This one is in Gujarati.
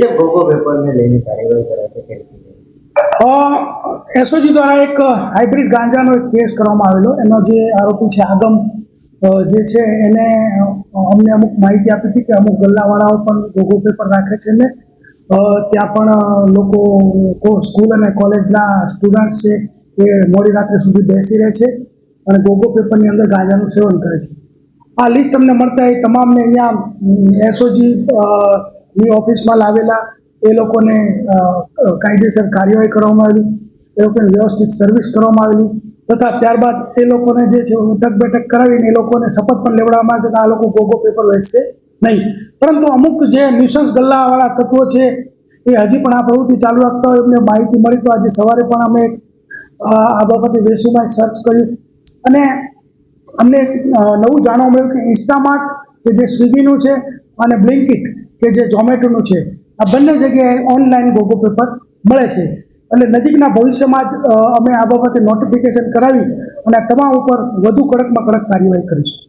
જે ગોગો પેપરને લઈને કાર્યવાહી કરાશે કે એસઓજી દ્વારા એક હાઇબ્રિડ ગાંજાનો એક કેસ કરવામાં આવેલો. એનો જે આરોપી છે આગમ જે છે એને અમને અમુક માહિતી આપી હતી કે અમુક ગલ્લાવાળાઓ પણ ગોગો પેપર રાખે છે ને ત્યાં પણ લોકો સ્કૂલ અને કોલેજના સ્ટુડન્ટ્સ છે એ મોડી રાત્રે સુધી બેસી રહે છે અને ગોગો પેપરની અંદર ગાંજાનું સેવન કરે છે. આ લિસ્ટ અમને મળતા એ તમામને અહીંયા એસઓજી ની ઓફિસમાં લાવેલા. એ લોકોને કાયદેસર કાર્યવાહી કરવામાં આવેલી, એ લોકોને વ્યવસ્થિત સર્વિસ કરવામાં આવેલી તથા ત્યારબાદ એ લોકોને જે છે ઉઠક બેઠક કરાવીને એ લોકોને શપથ પણ લેવડાવવામાં આવે કે આ લોકો ગોગો પેપર વેચશે નહીં. પરંતુ અમુક જે ન્યુસન્સ ગલ્લાવાળા તત્વો છે એ હજી પણ આ પ્રવૃત્તિ ચાલુ રાખતા હોય એમને માહિતી મળી તો આજે સવારે પણ અમે આ બાબતે વેસુમાં એક સર્ચ કર્યું અને અમને નવું જાણવા મળ્યું કે ઇન્સ્ટામાર્ટ કે જે સ્વિગીનું છે અને બ્લિંકિટ કે જે ઝોમેટોનું છે આ બંને જગ્યાએ ઓનલાઈન ગોગો પેપર મળે છે. એટલે નજીકના ભવિષ્યમાં જ અમે આ બાબતે નોટિફિકેશન કરાવી અને તમામ ઉપર વધુ કડકમાં કડક કાર્યવાહી કરીશું.